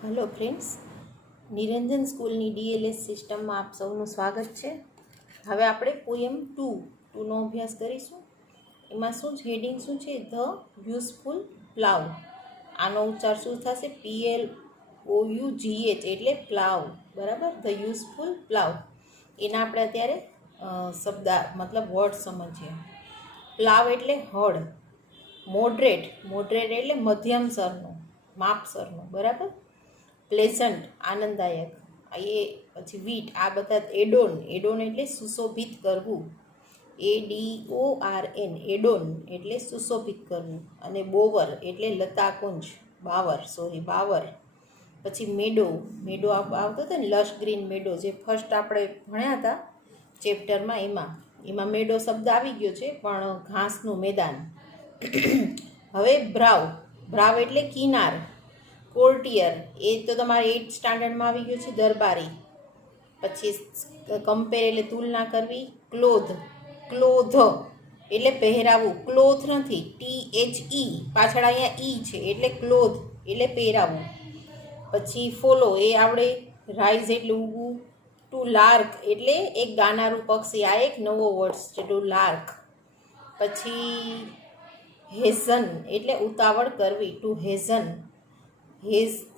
Hello friends, નિરંજન સ્કૂલની DLS સિસ્ટમમાં આપ સૌનું સ્વાગત છે. હવે આપણે પોએમ ટુનો અભ્યાસ કરીશું. એમાં શું છે, હેડિંગ શું છે? The useful plough. આનો ઉચ્ચાર શું થશે? PLOUGH એટલે પ્લાવ, બરાબર? The useful plough. એના આપણે અત્યારે શબ્દ મતલબ વર્ડ સમજીએ. પ્લાવ એટલે હળ. મોડરેટ એટલે મધ્યમ સરનું, માપસરનું, બરાબર? પ્લેઝન્ટ આનંદદાયક. એ પછી વીટ, આ બધા એડોન એટલે સુશોભિત કરવું. ADORN એડોન એટલે સુશોભિત કરવું. અને બોવર એટલે લતાકુંજ, બાવર. પછી મેડો આવતો હતો ને, લશ ગ્રીન મેડો, જે ફર્સ્ટ આપણે ભણ્યા હતા ચેપ્ટરમાં, એમાં મેડો શબ્દ આવી ગયો છે, પણ ઘાસનું મેદાન. હવે બ્રાવ એટલે કિનાર. કોર્ટિયર, એ તો તમારે 8th સ્ટાન્ડર્ડમાં આવી ગયું છે, દરબારી. પછી કમ્પેર એટલે તુલના કરવી. ક્લોથ એટલે પહેરાવું. ક્લોથ નથી, THE, પાછળ અહીંયા ઈ છે, એટલે ક્લોથ એટલે પહેરાવું. પછી ફોલો, એ આવડે. રાઇઝ એટલે ઉગવું. ટુ લાર્ક એટલે એક ગાનારું પક્ષી. આ એક નવો વર્ડ છે, ટુ લાર્ક. પછી હેઝન એટલે ઉતાવળ કરવી. ટુ હેઝન. HASTEN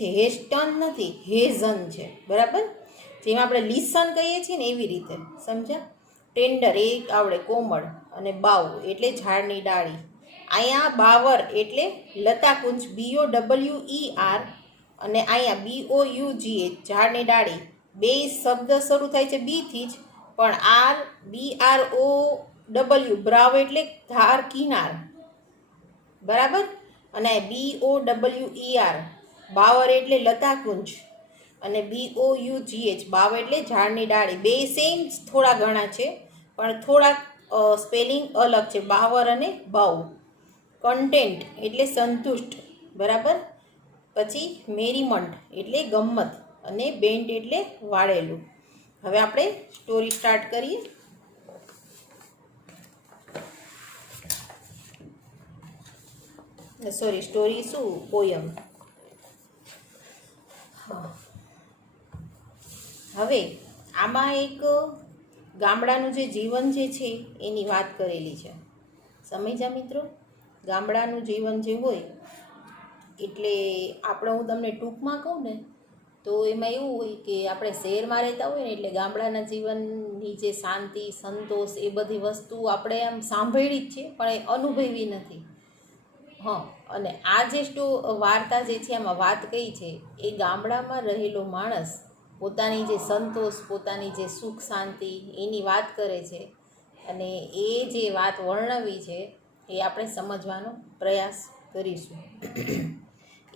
છે, હેસ્ટન નથી, હેઝન છે, બરાબર? જેમાં આપણે લિસન કહીએ છીએ ને, એવી રીતે, સમજ્યા? ટેન્ડર, એ આવડે, કોમળ. અને બાવ એટલે ઝાડની ડાળી. અહીંયા બાવર એટલે લતાકુંજ, BOWER. અને અહીંયા BOUGH, ઝાડની ડાળી. બે શબ્દ શરૂ થાય છે બીથી જ, પણ BROW, બ્રાવ એટલે ધાર, કિનાર, બરાબર? અને BOWER, બાવર એટલે લતાકુંજ. અને BOUGH, બાવ એટલે ઝાડની ડાળી. બે સેમ થોડા ઘણા છે, પણ થોડાક સ્પેલિંગ અલગ છે, બાવર અને બાવ. કન્ટેન્ટ એટલે સંતુષ્ટ, બરાબર? પછી મેરીમન્ટ એટલે ગમ્મત. અને બેન્ટ એટલે વાળેલું. હવે આપણે સ્ટોરી સ્ટાર્ટ કરીએ. સ્ટોરી શું, પોયમ. હવે આમાં એક ગામડાનું જે જીવન જે છે એની વાત કરેલી છે. સમજ્યા મિત્રો? ગામડાનું જીવન જે હોય એટલે હું તમને ટૂંકમાં કહું ને, તો એમાં એવું હોય કે આપણે શહેરમાં રહેતા હોય ને, એટલે ગામડાના જીવનની જે શાંતિ, સંતોષ, એ બધી વસ્તુ આપણે આમ સાંભળી જ છે, પણ એ અનુભવી નથી. અને આ જે વાર્તા જે છે, આમાં વાત કઈ છે, એ ગામડામાં રહેલો માણસ પોતાની જે સંતોષ, પોતાની જે સુખ શાંતિ, એની વાત કરે છે. અને એ જે વાત વર્ણવી છે એ આપણે સમજવાનો પ્રયાસ કરીશું.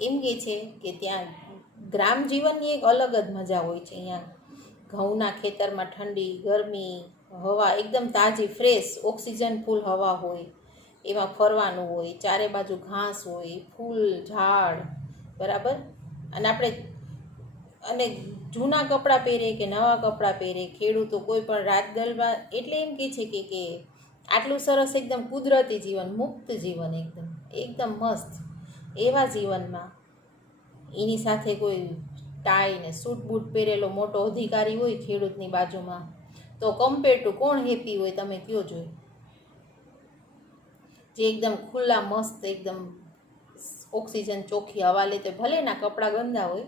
એમ કે છે કે ત્યાં ગ્રામ જીવનની એક અલગ જ મજા હોય છે. અહીંયા ઘઉંના ખેતરમાં ઠંડી, ગરમી, હવા એકદમ તાજી, ફ્રેશ, ઓક્સિજન ફૂલ હવા હોય. એમાં ફરવાનું હોય, ચારે બાજુ ઘાસ હોય, ફૂલ, ઝાડ, બરાબર? અને જૂના કપડાં પહેરે કે નવા કપડાં પહેરે, ખેડૂતો કોઈ પણ રાજદલમાં, એટલે એમ કહે છે કે આટલું સરસ એકદમ કુદરતી જીવન, મુક્ત જીવન, એકદમ મસ્ત. એવા જીવનમાં એની સાથે કોઈ ટાઈ ને સૂટ બૂટ પહેરેલો મોટો અધિકારી હોય ખેડૂતની બાજુમાં, તો કમ્પેર ટુ કોણ હેપી હોય? તમે કયો જોઈ. જે એકદમ ખુલ્લા, મસ્ત, એકદમ ઓક્સિજન ચોખ્ખી હવા લે, તો ભલે એના કપડાં ગંદા હોય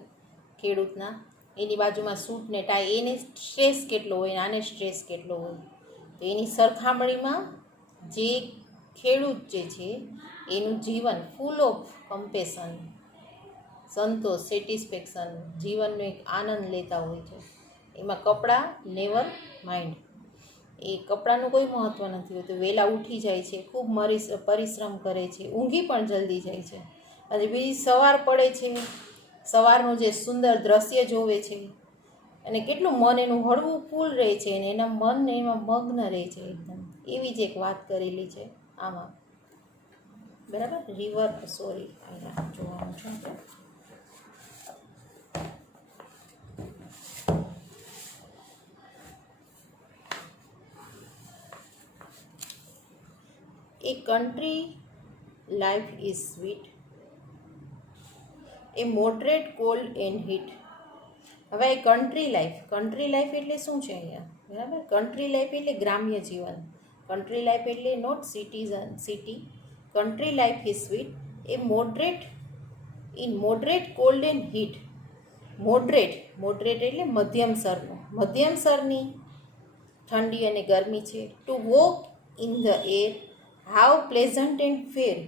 ખેડૂતના, એની બાજુમાં સૂટ ને ટાઈ, એને સ્ટ્રેસ કેટલો હોય, આને સ્ટ્રેસ કેટલો હોય. તો એની સરખામણીમાં જે ખેડૂત જે છે એનું જીવન full of compassion, Santosh, satisfaction, જીવનનો એક આનંદ લેતા હોય છે. એમાં કપડાં નેવર માઇન્ડ. એ કપડાનું કોઈ મહત્ત્વ નથી હોતું. વહેલા ઉઠી જાય છે, ખૂબ પરિશ્રમ કરે છે, ઊંઘી પણ જલ્દી જાય છે. અને બીજી સવાર પડે છે, સવારનું જે સુંદર દ્રશ્ય જોવે છે, અને કેટલું મન એનું હળવું ફૂલ રહે છે, અને એના મન એમાં મગ્ન રહે છે એકદમ. એવી જ એક વાત કરેલી છે આમાં, બરાબર? અહીંયા જોવાનું છે આપણે. A country life is sweet. A moderate cold and heat. હવે કન્ટ્રી લાઈફ એટલે શું છે અહીંયા? બરાબર, કન્ટ્રી લાઈફ એટલે ગ્રામ્ય જીવન. કન્ટ્રી લાઈફ એટલે not city. Country life is sweet. A moderate cold and heat. Moderate એટલે મધ્યમ સ્તરની ઠંડી અને ગરમી છે. To walk in the air, how pleasant and fair.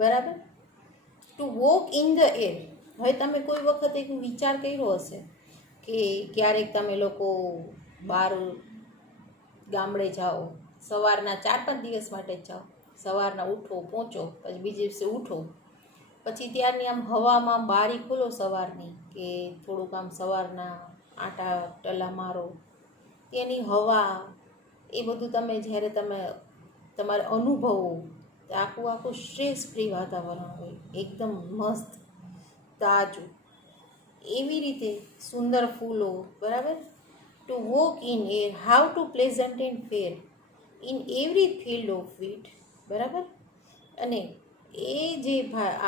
બરાબર, to walk in the air. હવે તમે કોઈ વખત એક વિચાર કર્યો હશે કે ક્યારેક તમે લોકો બહાર ગામડે જાઓ, સવારના 4-5 દિવસ માટે જ જાઓ, સવારના ઉઠો, પહોંચો, પછી બીજે દિવસે ઉઠો, પછી ત્યારની આમ હવામાં બારી ખોલો સવારની, કે થોડુંક આમ સવારના આટા ટલા મારો, તેની હવા, એ બધું તમે જ્યારે તમારે અનુભવો, આખું સ્ટ્રેસ ફ્રી વાતાવરણ હોય, એકદમ મસ્ત તાજું, એવી રીતે સુંદર ફૂલો. બરાબર, to walk in air, how to pleasant and fair in every field of wheat. બરાબર, અને એ જે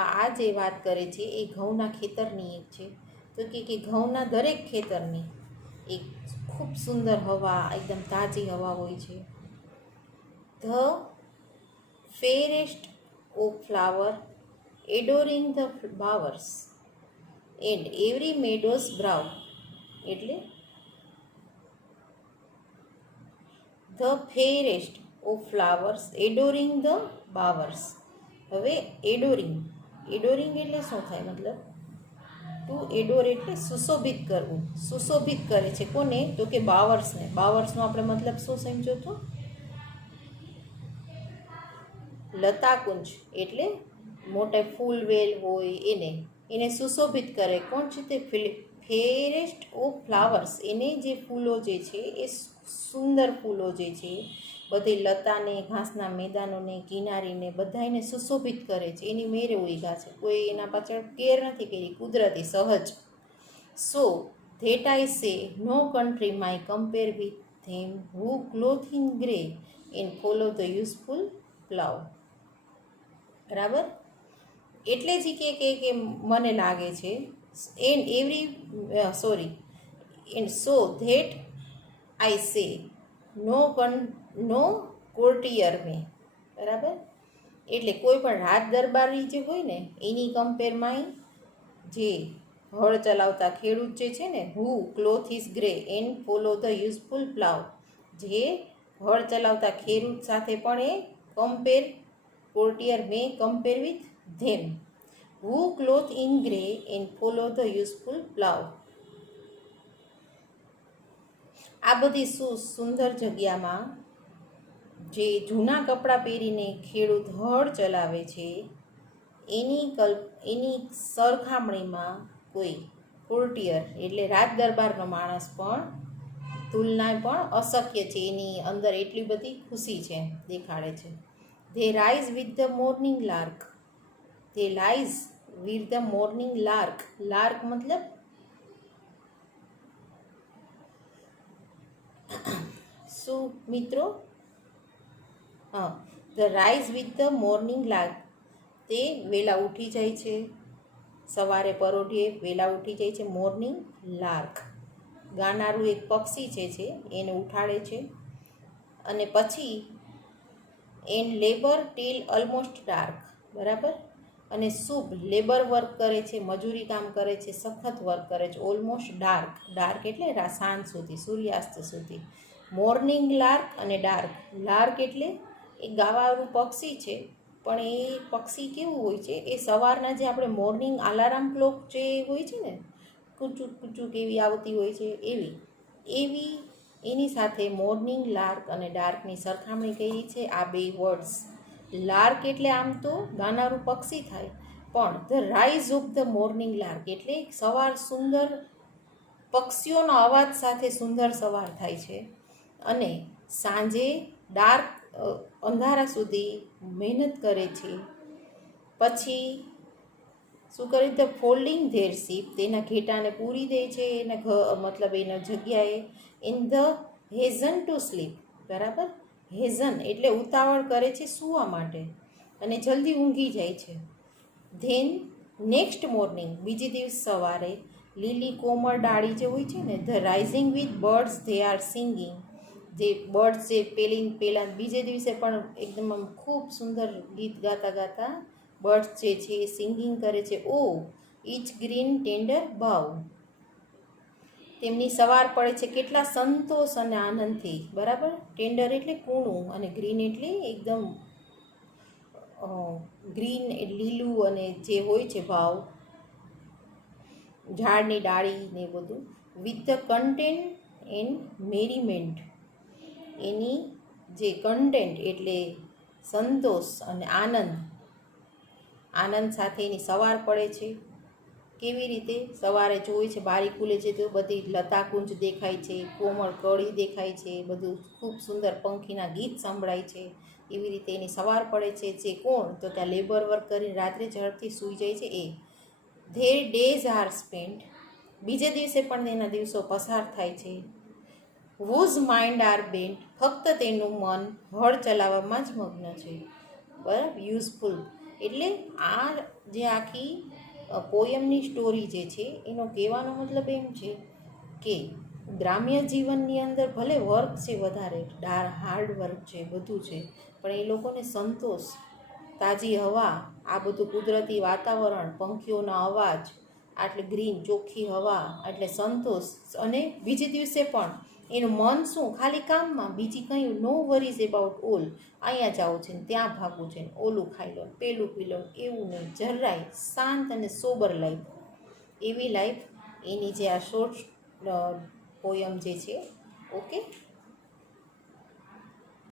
આ જે વાત કરે છે એ ઘઉંના ખેતરની એક છે. તો કે ઘઉંના દરેક ખેતરની એક ખૂબ સુંદર હવા, એકદમ તાજી હવા હોય છે. The forest of flower adorning the bowers and every meadows brown. એટલે the forest of flowers adorning the bowers. હવે એડોરિંગ એટલે શું થાય? મતલબ ટુ એડોર એટલે સુશોભિત કરવું. સુશોભિત કરે છે કોને? તો કે બાવર્સને. બાવર્સનો આપણે મતલબ શું સમજો તો? લતાકુંજ એટલે મોટા ફૂલવેલ હોય એને સુશોભિત કરે. કોણ છે તે? Forest of flowers. એને જે ફૂલો જે છે એ સુંદર ફૂલો જે છે, બધી લતાને, ઘાસના મેદાનોને, કિનારીને બધાને સુશોભિત કરે છે. એની મેરે ઉગ્યા છે, કોઈ એના પાછળ કેર નથી કરી, કુદરતી સહજ. સો that I say no country my compare with them who clothe in grey and follow the useful plough. બરાબર, એટલે જ કે મને લાગે છે and so that I say નો કોર્ટિયર મે. બરાબર, એટલે કોઈ પણ રાજ દરબારી જે હોય ને એની કમ્પેરમાં જે હળ ચલાવતા ખેડૂત જે છે ને, who clothe is grey and follow the useful plough, જે હળ ચલાવતા ખેડૂત સાથે પણ એ courtier may compare with them who clothe in grey and follow the useful plough. આ બધી સુંદર જગ્યામાં જે જૂના કપડાં પહેરીને ખેડૂત હળ ચલાવે છે એની સરખામણીમાં કોઈ કોર્ટિયર એટલે રાજ દરબારનો માણસ પણ તુલના પણ અશક્ય છે. એની અંદર એટલી બધી ખુશી છે, દેખાડે છે. They rise with the morning lark. They lies with the morning lark. Lark મતલબ શું મિત્રો? હા, the rise with the morning lark. તે વહેલા ઉઠી જાય છે, સવારે પરોઢિયે વહેલા ઉઠી જાય છે. મોર્નિંગ લાર્ક ગાનારું એક પક્ષી છે એને ઉઠાડે છે. અને પછી and labour till almost dark. બરાબર, અને શુભ લેબર વર્ક કરે છે, મજૂરી કામ કરે છે, સખત વર્ક કરે છે. ઓલમોસ્ટ ડાર્ક એટલે સાંજ સુધી, સૂર્યાસ્ત સુધી. મોર્નિંગ લાર્ક અને લાર્ક એટલે એ ગાવાવાળું પક્ષી છે, પણ એ પક્ષી કેવું હોય છે? એ સવારના જે આપણે મોર્નિંગ અલાર્મ ક્લોક જે હોય છે ને, કૂચુક કૂચુક એવી આવતી હોય છે, એવી એની સાથે મોર્નિંગ લાર્ક અને ડાર્કની સરખામણી કરી છે આ બે વર્ડ્સ. લાર્ક એટલે આમ તો ગાનારું પક્ષી થાય, પણ the rise of the morning lark એટલે સવાર સુંદર પક્ષીઓના અવાજ સાથે સુંદર સવાર થાય છે. અને સાંજે ડાર્ક અંધારા સુધી મહેનત કરે છે. પછી શું કરે? The folding their sheep. તેના ઘેટાને પૂરી દે છે મતલબ એના જગ્યાએ. In the haven to sleep. બરાબર, હેઝન એટલે ઉતાવળ કરે છે સૂવા માટે. અને જલ્દી ઊંઘી જાય છે. ધેન નેક્સ્ટ મોર્નિંગ, બીજી દિવસ સવારે, લીલી કોમળ ડાળી જે હોય છે ને, the rising with birds they are singing, જે બર્ડ્સ જે પહેલા બીજે દિવસે પણ એકદમ આમ ખૂબ સુંદર ગીત ગાતા ગાતા બર્ડ્સ જે છે એ સિંગિંગ કરે છે. ઓ ઇચ ગ્રીન ટેન્ડર ભાવ, તેમની સવાર પડે છે કેટલા સંતોષ અને આનંદથી. બરાબર, ટેન્ડર એટલે કૂણું અને ગ્રીન એટલે એકદમ ગ્રીન લીલું અને જે હોય છે ભાવ, ઝાડની ડાળી ને બધું. વિથ ધ કન્ટેન્ટ એન્ડ મેરીમેન્ટ, એની જે કન્ટેન્ટ એટલે સંતોષ અને આનંદ સાથે એની સવાર પડે છે. કેવી રીતે? સવારે જોઈ છે, બારી ખુલે છે તો બધી લતાકુંજ દેખાય છે, કોમળ કળી દેખાય છે, બધું ખૂબ સુંદર પંખીના ગીત સંભળાય છે. એવી રીતે એની સવાર પડે છે. જે કોણ? તો ત્યાં લેબર વર્ક કરીને રાત્રે ઝડપથી સૂઈ જાય છે એ. ધેર ડેઝ આર સ્પેન્ટ, બીજે દિવસે પણ એના દિવસો પસાર થાય છે. હુઝ માઇન્ડ આર બેન્ટ, ફક્ત તેનું મન હળ ચલાવવામાં જ મગ્ન છે. બરાબર, યુઝફુલ એટલે આ જે આખી પોયમની સ્ટોરી જે છે એનો કહેવાનો મતલબ એમ છે કે ગ્રામ્ય જીવનની અંદર ભલે વર્ક છે વધારે, હાર્ડ વર્ક છે, બધું છે, પણ એ લોકોને સંતોષ, તાજી હવા, આ બધું કુદરતી વાતાવરણ, પંખીઓના અવાજ, આટલે ગ્રીન ચોખ્ખી હવા, એટલે સંતોષ. અને બીજે દિવસે પણ એનું મન શું? ખાલી કામમાં, બીજી કંઈ નો વરીઝ એબાઉટ ઓલ. અહીંયા જાવું છે ને ત્યાં ભાગવું છે ને ઓલું ખાઈ લો પેલું પી લો, એવું નહીં. જરાય શાંત અને સોબર લાઈફ, એવી લાઈફ એની જે આ શોર્ટ પોયમ જે છે. ઓકે.